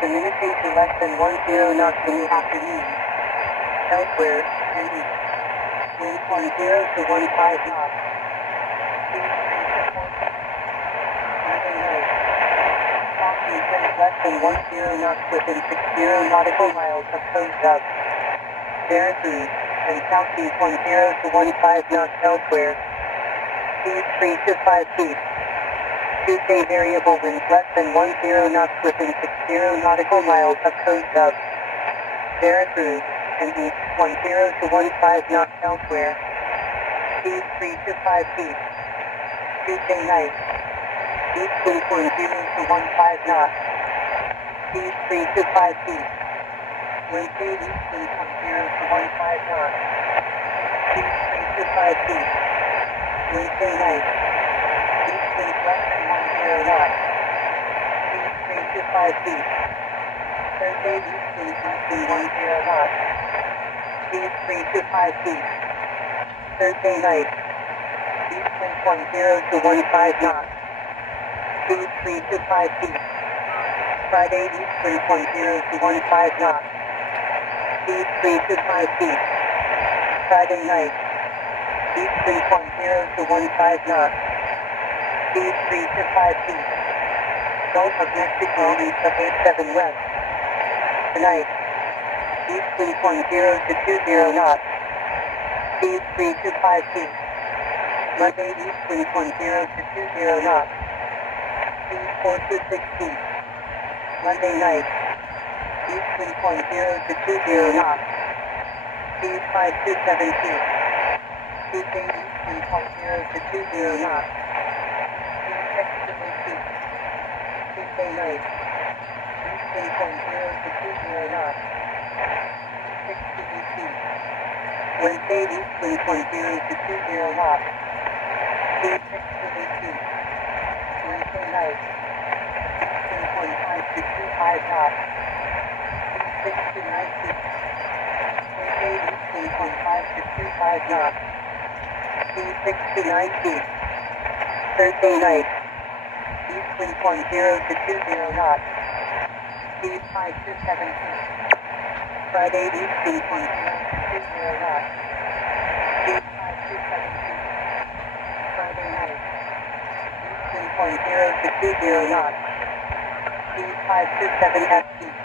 Communication less than 10 knots in the afternoon. Elsewhere, and east. Wind 10 to 15 knots. Speed 3 to 4 knots. Monday night. Southeast winds less than 10 knots within 60 nautical miles of coast up. Veracruz, and southeast 10 to 15 knots elsewhere. Speed 3 to 5 feet. Tuesday variable winds less than 10 knots within 60 nautical miles of coast of Veracruz, and east 10 to 15 knots elsewhere. Speed 3 to 5 feet. Tuesday night. East wind 10 to 15 knots. Speed 3 to 5 feet. Wednesday east wind 10 to 15 knots. Speed 3 to 5 feet. Wednesday night. East wind less than 10 knots. Speed 3 to 5 feet. Thursday east wind less than 10 knots. Speed 3 to 5 feet. Thursday night. East wind 10 to 15 knots. Speed 3 to 5 feet. Friday east wind 10 to 15 knots. Speed 3 to 5 feet. Friday night. East wind 10 to 15 knots. Speed 3 to 5 feet. Gulf of Mexico east of 87 west. Tonight. East wind 10 to 20 knots. Speed 3 to 5 feet. Monday east wind 10 to 20 knots. Speed 4 to 6 feet. Monday night. East wind 10 to 20 knots. Speed 5 to 7 feet. Tuesday east wind 10 to 20 knots. Speed 6 to 8 feet. Tuesday night. East wind 10 to 20 knots. Speed 6 to 8 feet. Wednesday east wind 10 to 20 knots. Speed 6 to 8 feet. Wednesday night. East wind 15 to 25 knots. Speed 6 to 9 feet. Thursday east wind 15 to 25 knots. Speed 6 to 9 feet. Thursday night. East wind 10 to 20 knots. Speed 5 to 7 feet. Friday east wind 10 to 20 knots. Speed 5 to 7 feet. Friday night. East wind 10 to 20 knots. Speed 5 to 7 feet.